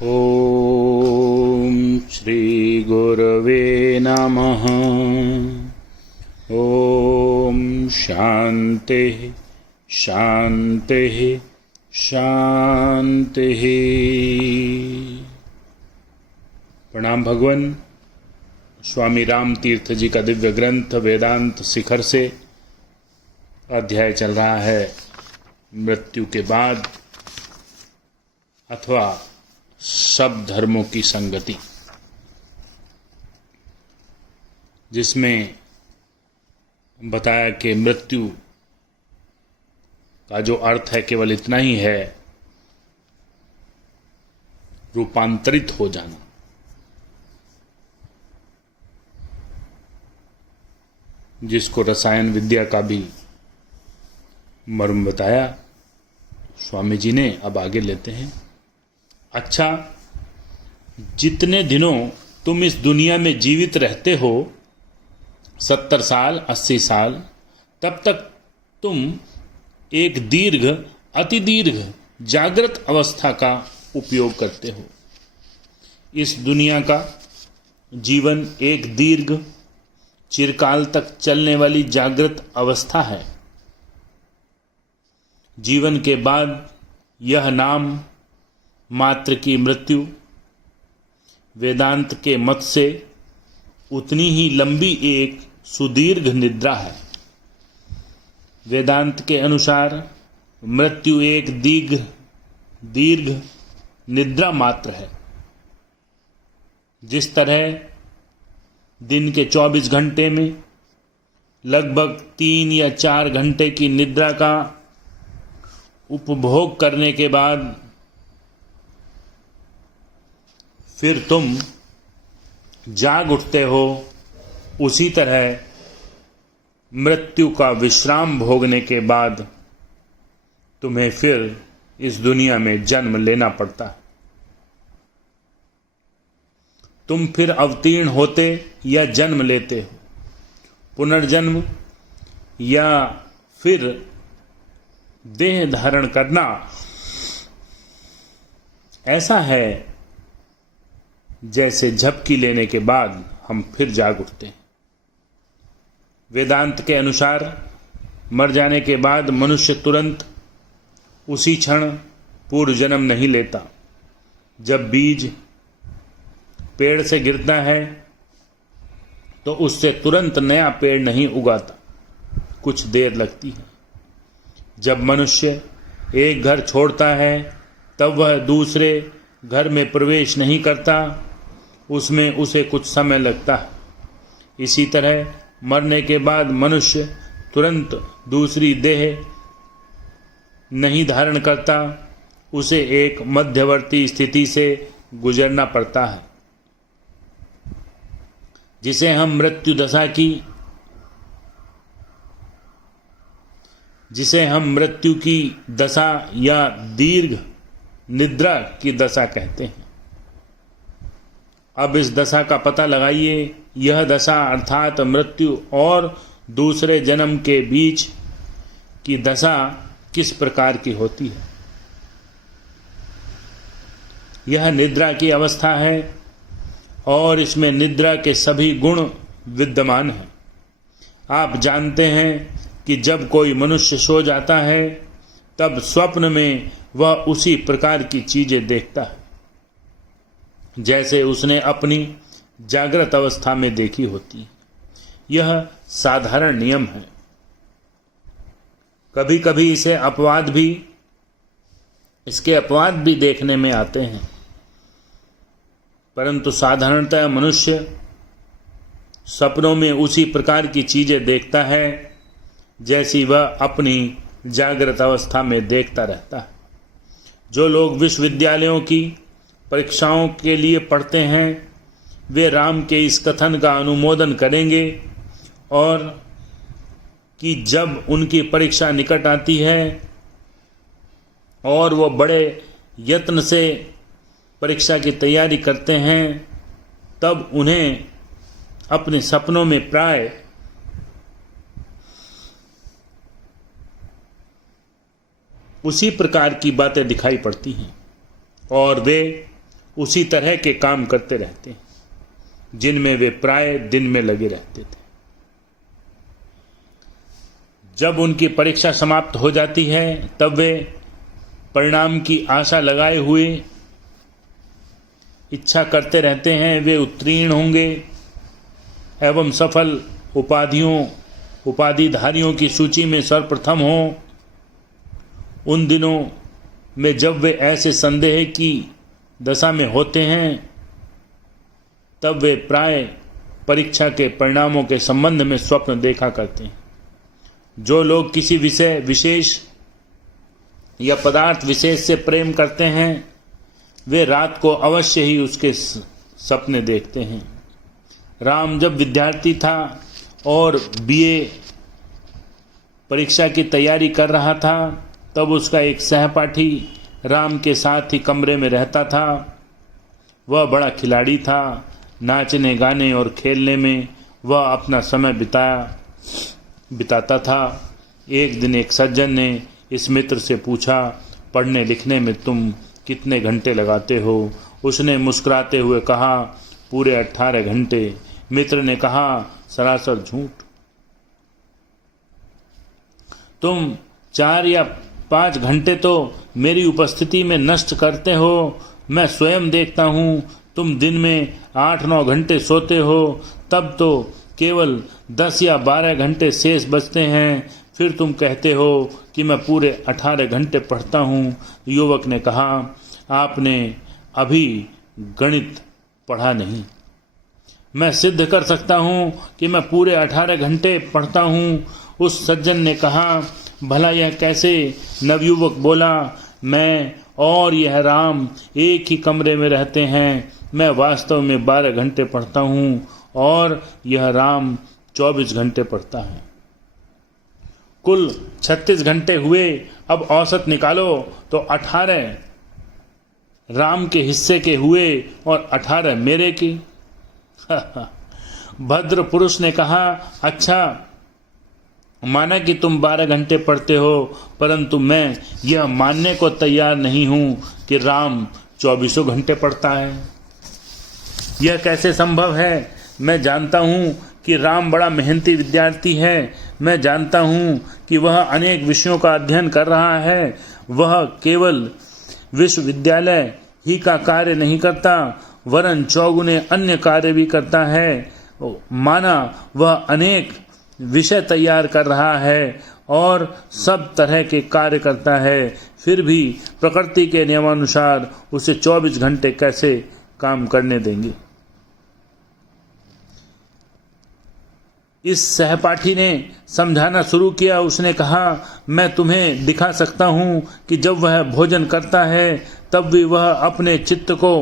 ॐ श्री गुरवे नमः। ॐ शान्तिः शान्तिः शान्तिः। प्रणाम भगवान। स्वामी राम तीर्थ जी का दिव्य ग्रंथ वेदांत शिखर से अध्याय चल रहा है मृत्यु के बाद अथवा सब धर्मों की संगति, जिसमें बताया कि मृत्यु का जो अर्थ है केवल इतना ही है, रूपांतरित हो जाना। जिसको रसायन विद्या का भी मर्म बताया स्वामी जी ने। अब आगे लेते हैं। अच्छा, जितने दिनों तुम इस दुनिया में जीवित रहते हो, 70 साल 80 साल, तब तक तुम एक दीर्घ अति दीर्घ जागृत अवस्था का उपयोग करते हो। इस दुनिया का जीवन एक दीर्घ चिरकाल तक चलने वाली जागृत अवस्था है। जीवन के बाद यह नाम मात्र की मृत्यु वेदांत के मत से उतनी ही लंबी एक सुदीर्घ निद्रा है। वेदांत के अनुसार मृत्यु एक दीर्घ निद्रा मात्र है। जिस तरह दिन के 24 घंटे में लगभग 3 या 4 घंटे की निद्रा का उपभोग करने के बाद फिर तुम जाग उठते हो, उसी तरह मृत्यु का विश्राम भोगने के बाद तुम्हें फिर इस दुनिया में जन्म लेना पड़ता है। तुम फिर अवतीर्ण होते या जन्म लेते हो। पुनर्जन्म या फिर देह धारण करना ऐसा है जैसे झपकी लेने के बाद हम फिर जाग उठते हैं। वेदांत के अनुसार मर जाने के बाद मनुष्य तुरंत उसी क्षण पूर्व जन्म नहीं लेता। जब बीज पेड़ से गिरता है तो उससे तुरंत नया पेड़ नहीं उगाता, कुछ देर लगती है। जब मनुष्य एक घर छोड़ता है तब वह दूसरे घर में प्रवेश नहीं करता, उसमें उसे कुछ समय लगता है। इसी तरह मरने के बाद मनुष्य तुरंत दूसरी देह नहीं धारण करता, उसे एक मध्यवर्ती स्थिति से गुजरना पड़ता है, जिसे हम मृत्यु की दशा या दीर्घ निद्रा की दशा कहते हैं। अब इस दशा का पता लगाइए। यह दशा अर्थात मृत्यु और दूसरे जन्म के बीच की दशा किस प्रकार की होती है। यह निद्रा की अवस्था है और इसमें निद्रा के सभी गुण विद्यमान हैं। आप जानते हैं कि जब कोई मनुष्य सो जाता है तब स्वप्न में वह उसी प्रकार की चीजें देखता है जैसे उसने अपनी जागृत अवस्था में देखी होती। यह साधारण नियम है। कभी कभी इसके अपवाद भी देखने में आते हैं, परंतु साधारणतः मनुष्य सपनों में उसी प्रकार की चीजें देखता है जैसी वह अपनी जागृत अवस्था में देखता रहता है। जो लोग विश्वविद्यालयों की परीक्षाओं के लिए पढ़ते हैं वे राम के इस कथन का अनुमोदन करेंगे और कि जब उनकी परीक्षा निकट आती है और वो बड़े यत्न से परीक्षा की तैयारी करते हैं, तब उन्हें अपने सपनों में प्राय उसी प्रकार की बातें दिखाई पड़ती हैं और वे उसी तरह के काम करते रहते हैं जिनमें वे प्राय दिन में लगे रहते थे। जब उनकी परीक्षा समाप्त हो जाती है तब वे परिणाम की आशा लगाए हुए इच्छा करते रहते हैं वे उत्तीर्ण होंगे एवं सफल उपाधिधारियों की सूची में सर्वप्रथम हों। उन दिनों में जब वे ऐसे संदेह की दशा में होते हैं तब वे प्राय परीक्षा के परिणामों के संबंध में स्वप्न देखा करते हैं। जो लोग किसी विषय विशेष या पदार्थ विशेष से प्रेम करते हैं वे रात को अवश्य ही उसके सपने देखते हैं। राम जब विद्यार्थी था और बीए परीक्षा की तैयारी कर रहा था तब उसका एक सहपाठी राम के साथ ही कमरे में रहता था। वह बड़ा खिलाड़ी था। नाचने गाने और खेलने में वह अपना समय बिताता था। एक दिन एक सज्जन ने इस मित्र से पूछा, पढ़ने लिखने में तुम कितने घंटे लगाते हो? उसने मुस्कुराते हुए कहा, पूरे 18 घंटे। मित्र ने कहा, सरासर झूठ। तुम 4 या 5 घंटे तो मेरी उपस्थिति में नष्ट करते हो। मैं स्वयं देखता हूँ तुम दिन में 8-9 घंटे सोते हो, तब तो केवल 10 या 12 घंटे शेष बचते हैं। फिर तुम कहते हो कि मैं पूरे 18 घंटे पढ़ता हूँ। युवक ने कहा, आपने अभी गणित पढ़ा नहीं। मैं सिद्ध कर सकता हूँ कि मैं पूरे 18 घंटे पढ़ता हूँ। उस सज्जन ने कहा, भला यह कैसे? नवयुवक बोला, मैं और यह राम एक ही कमरे में रहते हैं। मैं वास्तव में 12 घंटे पढ़ता हूँ और यह राम 24 घंटे पढ़ता है। कुल 36 घंटे हुए। अब औसत निकालो तो 18 राम के हिस्से के हुए और 18 मेरे की। भद्र पुरुष ने कहा, अच्छा माना कि तुम 12 घंटे पढ़ते हो, परंतु मैं यह मानने को तैयार नहीं हूं कि राम 24 घंटे पढ़ता है। यह कैसे संभव है? मैं जानता हूं कि राम बड़ा मेहनती विद्यार्थी है। मैं जानता हूं कि वह अनेक विषयों का अध्ययन कर रहा है। वह केवल विश्वविद्यालय ही का कार्य नहीं करता, वरन चौगुने अन्य कार्य भी करता है। माना वह अनेक विषय तैयार कर रहा है और सब तरह के कार्य करता है, फिर भी प्रकृति के नियमानुसार उसे 24 घंटे कैसे काम करने देंगे? इस सहपाठी ने समझाना शुरू किया। उसने कहा, मैं तुम्हें दिखा सकता हूँ कि जब वह भोजन करता है तब भी वह अपने चित्त को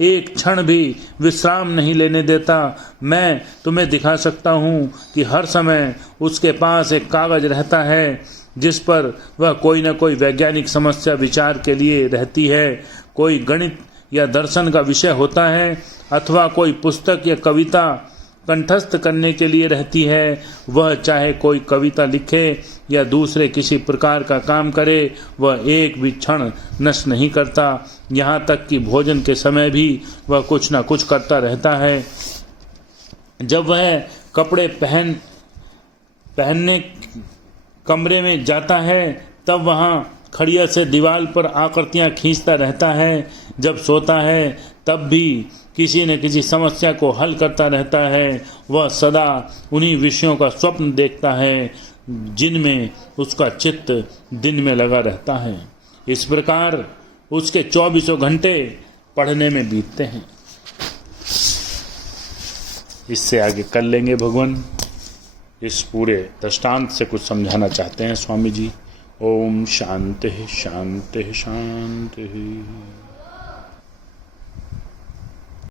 एक क्षण भी विश्राम नहीं लेने देता। मैं तुम्हें दिखा सकता हूँ कि हर समय उसके पास एक कागज रहता है जिस पर वह कोई न कोई वैज्ञानिक समस्या विचार के लिए रहती है। कोई गणित या दर्शन का विषय होता है अथवा कोई पुस्तक या कविता कंठस्थ करने के लिए रहती है। वह चाहे कोई कविता लिखे या दूसरे किसी प्रकार का काम करे, वह एक भी क्षण नष्ट नहीं करता। यहाँ तक कि भोजन के समय भी वह कुछ न कुछ करता रहता है। जब वह कपड़े पहनने कमरे में जाता है तब वहाँ खड़िया से दीवार पर आकृतियाँ खींचता रहता है। जब सोता है तब भी किसी न किसी समस्या को हल करता रहता है। वह सदा उन्हीं विषयों का स्वप्न देखता है जिनमें उसका चित्त दिन में लगा रहता है। इस प्रकार उसके 24 घंटे पढ़ने में बीतते हैं। इससे आगे कर लेंगे भगवान। इस पूरे दृष्टांत से कुछ समझाना चाहते हैं स्वामी जी। ओम शांति शांति शांति।